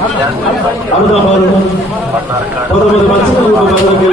అమదాబాద్ పంతొమ్మిది మంది మందికి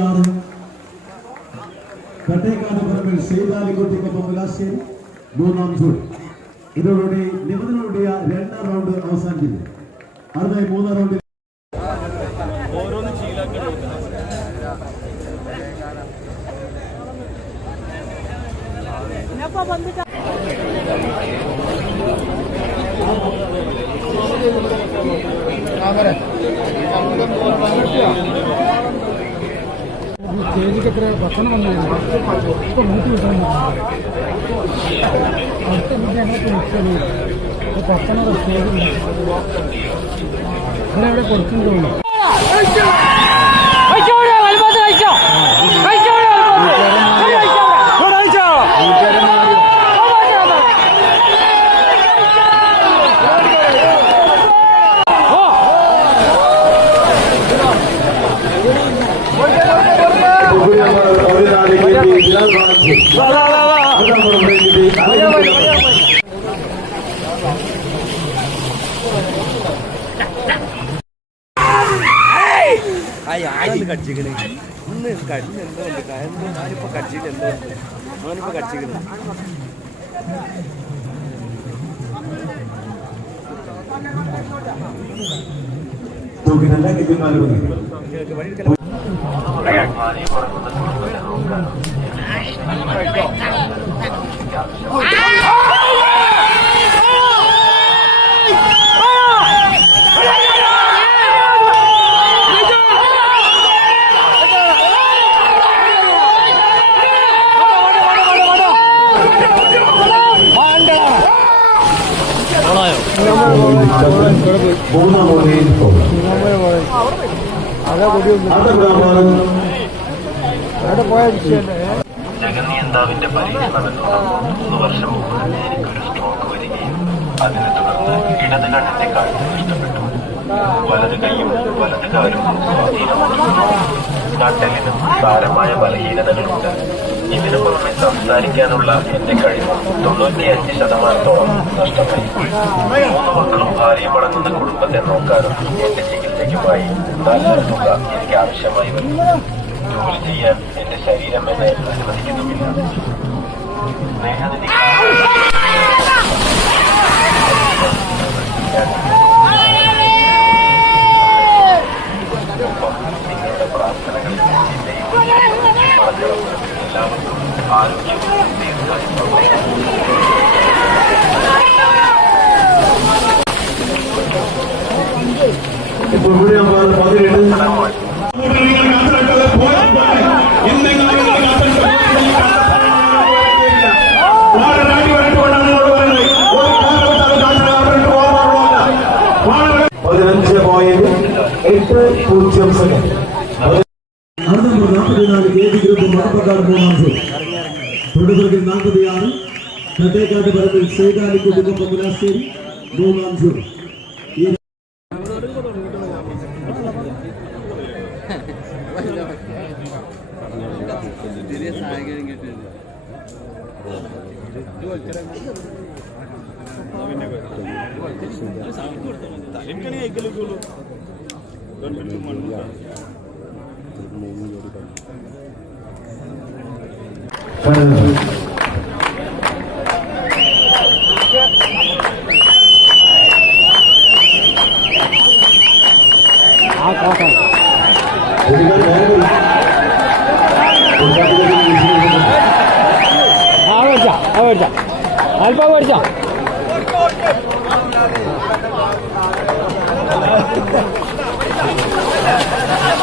നാൽപ്പത്തിയാറ് കട്ടേക്കാട് പറമ്പിൽ സേതാലിക്കുട്ടിക്കൊപ്പം മുലാശ്ശേരി മൂന്നാം ജൂൺ. ഇതോടുകൂടി നിബന്ധനകളുടെ രണ്ടാം റൗണ്ട് അവസാനിക്കുന്നു. അടുത്ത മൂന്നാം റൗണ്ടിൽ സ്റ്റേജിക്ക് എത്ര ഭക്ഷണം വന്നു ഇപ്പൊ മൂത്തി വിട്ടാൽ അടുത്ത മിനിറ്റ് ഞങ്ങൾക്ക് കടിച്ചിക്കണ് ഇന്ന് കടിഞ്ഞ എന്തോ ഉണ്ട്? എന്തോ? ഞാനിപ്പോ കടിച്ചിട്ട് എന്തോ ഉണ്ട്? അവനിപ്പോ കടിച്ചിക്കണ് തൂക്കിനല്ല ജഗന്നിയന്താവിന്റെ പരീക്ഷണം മൂന്ന് വർഷം മുമ്പ് എനിക്കൊരു സ്ട്രോക്ക് വരികയും അതിനെ തുടർന്ന് ഇടത് കണ്ണിന്റെ കാഴ്ച നഷ്ടപ്പെട്ടു വലത് കൈയും വലത് കാലും സ്വാധീനമായി നട്ടലിനും സാരമായ ബലഹീനതകളുണ്ട് ഇതിനു പുറമെ സംസാരിക്കാനുള്ള എന്റെ കഴിവ് തൊണ്ണൂറ്റിയഞ്ച് ശതമാനത്തോളം നഷ്ടമായി. മൂന്ന് മക്കളും ഭാര്യയും അടങ്ങുന്ന കുടുംബത്തെ നോക്കാനും എന്റെ ചികിത്സയ്ക്കുമായി നല്ലൊരു തുക എനിക്ക് ആവശ്യമായി വരും ജോലി ചെയ്യാൻ എന്റെ ശരീരം എന്നെ അനുവദിക്കുന്നുമില്ല. സ്നേഹനിധി ഇപ്പോൾ ഇവിടെ പതിനെട്ട് പാലപ്പക്കാട് മൂന്നാം സീറ്റ് തൊടുപുറകിൽ നാൽപ്പതിയാണ് കട്ടേക്കാട് പറമ്പിൽ സൈതാലി കുടുംബ മുലാശ്ശേരി മൂന്നാം സീറ്റ് തലക്കണി കൈക്കലൊക്കെ ഉള്ളൂ ഗവൺമെന്റ് മണ്ണു 아, 가서. Thank you.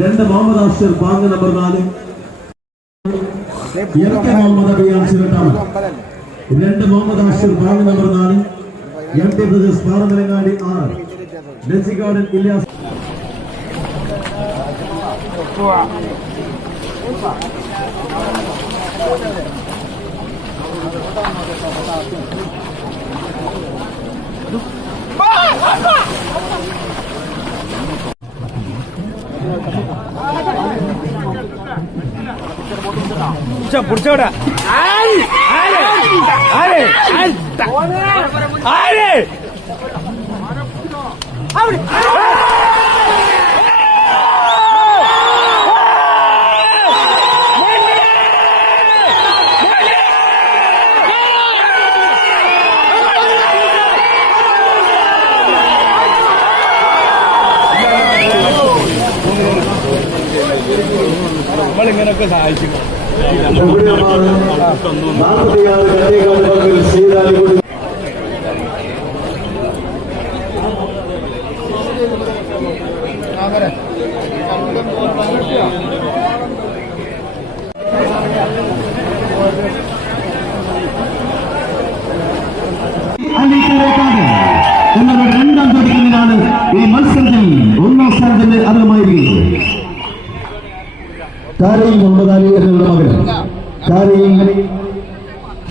രണ്ട് മുഹമ്മദ് അഷ്റർ ബാങ്ക് നമ്പർ നാല് എം കെ മുഹമ്മദ് അബിയാൻ ചിരട്ടാമൻ രണ്ട് മുഹമ്മദ് അഷ്റർ ബാങ്ക് നമ്പർ നാല് എം ടി ബ്രദേഴ്സ് പാറമലങ്ങാടി ആറ് ഡെൻസിഗാർഡൻ ഇല്യാസ് പിടിച്ചോടാ ആര് ആര് ആര് புடிச்சோட ஆறு! ஆறு! കന്യകാട് പങ്കിൽ സീതാലിക്കുടി എന്നുള്ള രണ്ടാം പഠിക്കുന്നതിനാണ് ഈ മത്സരത്തിൽ ഒന്നാം സ്ഥാനത്തിന് അർഹമായിരിക്കുന്നത് കാരയിൽ മുഹമ്മദ് അലി എന്നുള്ള മകൻ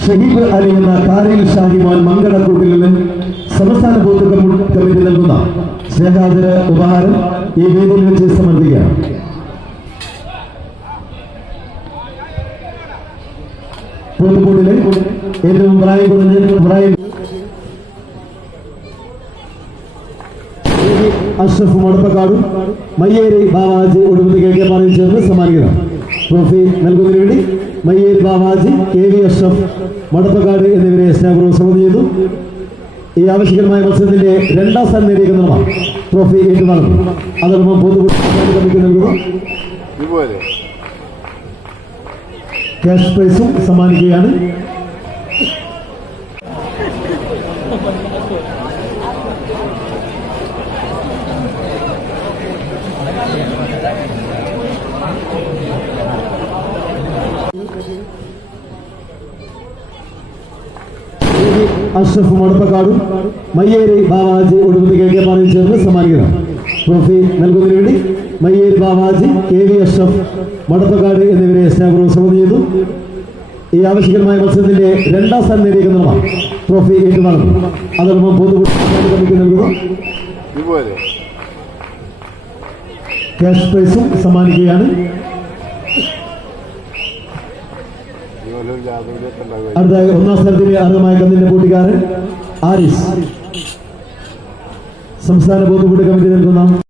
ഷഹീബ് അലി എന്ന കാരയിൽ ഷാഹിമാൻ മങ്കടക്കൂട്ടിൽ നിന്ന് സംസ്ഥാന നൽകുന്ന സ്നേഹാദര ഉപഹാരം ഈ വേദിയിൽ വെച്ച് സമർപ്പിക്കുകയാണ്. കോഴിക്കോടിലെ ഏറ്റവും പ്രായം കുറഞ്ഞ പ്രായം അഷ്റഫ് മടപ്പക്കാടും മയ്യേരി ബാബാജി ഒടുമ്പതി കെ കെ പാറയിൽ ചേർന്ന് സമ്മാനിക്കണം ട്രോഫി നൽകുന്നതിന് വേണ്ടി Mayyel Babaji K V S F Madappakkad എന്നിവരെ സ്നേഹപൂർവം സ്വാഗതം ചെയ്തു ഈ ആവശ്യകരമായ മത്സരത്തിന്റെ രണ്ടാം സ്ഥാനം നേടിയിരിക്കുന്നതാണ് ട്രോഫി ഏറ്റുവാങ്ങുന്നു. അതോടൊപ്പം പൊതുകുട്ടി കമ്മിറ്റി നൽകുന്നു. ക്യാഷ് പ്രൈസും സമ്മാനിക്കുകയാണ്. അഷ്റഫ് മടപ്പക്കാടും മയ്യേരി ബാബാജി ഒടുമ്പതി കെ കെ പാറയിൽ ചേർന്ന് സമ്മാനിക്കണം ട്രോഫി നൽകുന്നതിന് വേണ്ടി മയ്യേരി ബാബാജി കെ വി അഷ്റഫ് മടപ്പക്കാട് എന്നിവരെ സ്നേഹപൂർവം സ്വാഗതം ചെയ്തു ഈ ആവശ്യകരമായ മത്സരത്തിന്റെ രണ്ടാം സ്ഥാനം നേടിയിരിക്കുന്നതാണ് ട്രോഫി ഏറ്റുമാറുന്നു അതോടൊപ്പം പൊതുകുട്ടി കമ്മിറ്റി നൽകുന്നു. ക്യാഷ് പ്രൈസും സമ്മാനിക്കുകയാണ്. അടുത്ത ഒന്നാം സ്ഥലത്തിന് അർഹമായ കന്നിന്റെ കൂട്ടുകാരൻ ആരിസ് സംസ്ഥാന ബോധുകൂടി കമ്മിറ്റി നൽകുന്ന